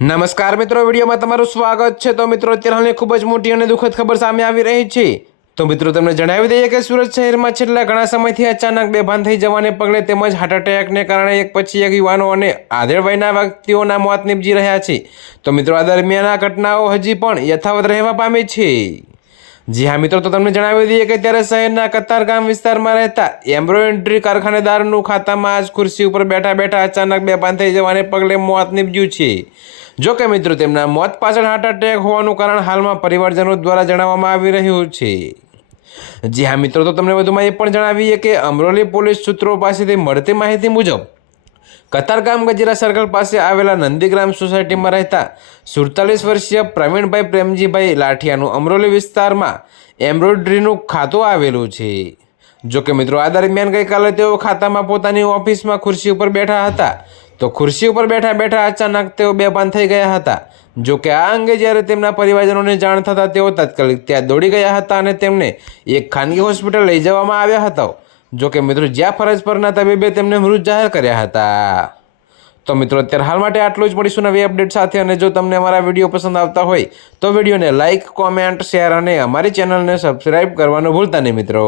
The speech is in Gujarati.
નમસ્કાર મિત્રો, વિડીયોમાં તમારું સ્વાગત છે। તો મિત્રો, અત્યારે હાલની ખૂબ જ મોટી અને દુઃખદ ખબર સામે આવી રહી છે। તો મિત્રો, તમને જણાવી દઈએ કે સુરત શહેરમાં છેલ્લા ઘણા સમયથી અચાનક બેભાન થઈ જવાને પગલે તેમજ હાર્ટ એટેકને કારણે એક પછી એક યુવાનો અને આધેડ વયના વ્યક્તિઓના મોત નીપજી રહ્યા છે। તો મિત્રો, આ દરમિયાન આ ઘટનાઓ હજી પણ યથાવત રહેવા પામી છે। જી હા મિત્રો, તો તમને જણાવી દઈએ કે ત્યારે શહેરના કતારગામ વિસ્તારમાં રહેતા એમ્બ્રોઇડરી કારખાનેદારનું ખાતામાં આજ ખુરશી ઉપર બેઠા બેઠા અચાનક બેભાન થઈ જવાને પગલે મોત નીપજ્યું છે। જો કે મિત્રો, તેમના મોત પાછળ હાર્ટ એટેક હોવાનું કારણ હાલમાં પરિવારજનો દ્વારા જણાવવામાં આવી રહ્યું છે। જી હા મિત્રો, તો તમને વધુમાં એ પણ જણાવીએ કે અમરોલી પોલીસ સૂત્રો પાસેથી મળતી માહિતી મુજબ કતારગામ ગજેરા સર્કલ પાસે આવેલા નંદીગ્રામ સોસાયટીમાં રહેતા 47 વર્ષીય પ્રવીણભાઈ પ્રેમજીભાઈ લાઠિયાનું અમરોલી વિસ્તારમાં એમ્બ્રોઇડરીનું ખાતું આવેલું છે। જો કે મિત્રો, આ દરમિયાન ગઈકાલે તેઓ ખાતામાં પોતાની ઓફિસમાં ખુરશી ઉપર બેઠા હતા તો ખુરશી ઉપર બેઠા બેઠા અચાનક તેઓ બેભાન થઈ ગયા હતા। જો કે આ અંગે જ્યારે તેમના પરિવારજનોને જાણ થતાં તેઓ તાત્કાલિક ત્યાં દોડી ગયા હતા અને તેમને એક ખાનગી હોસ્પિટલ લઈ જવામાં આવ્યા હતા। જો કે મિત્રો, જ્યાં ફરજ પરના તબીબે તેમને મૃત જાહેર કર્યા હતા। તો મિત્રો, અત્યારે હાલ માટે આટલું જ। મળીશું નવી અપડેટ સાથે। અને જો તમને અમારા વિડીયો પસંદ આવતા હોય તો વિડીયોને લાઇક, કોમેન્ટ, શેર અને અમારી ચેનલને સબસ્ક્રાઈબ કરવાનું ભૂલતા નહીં મિત્રો।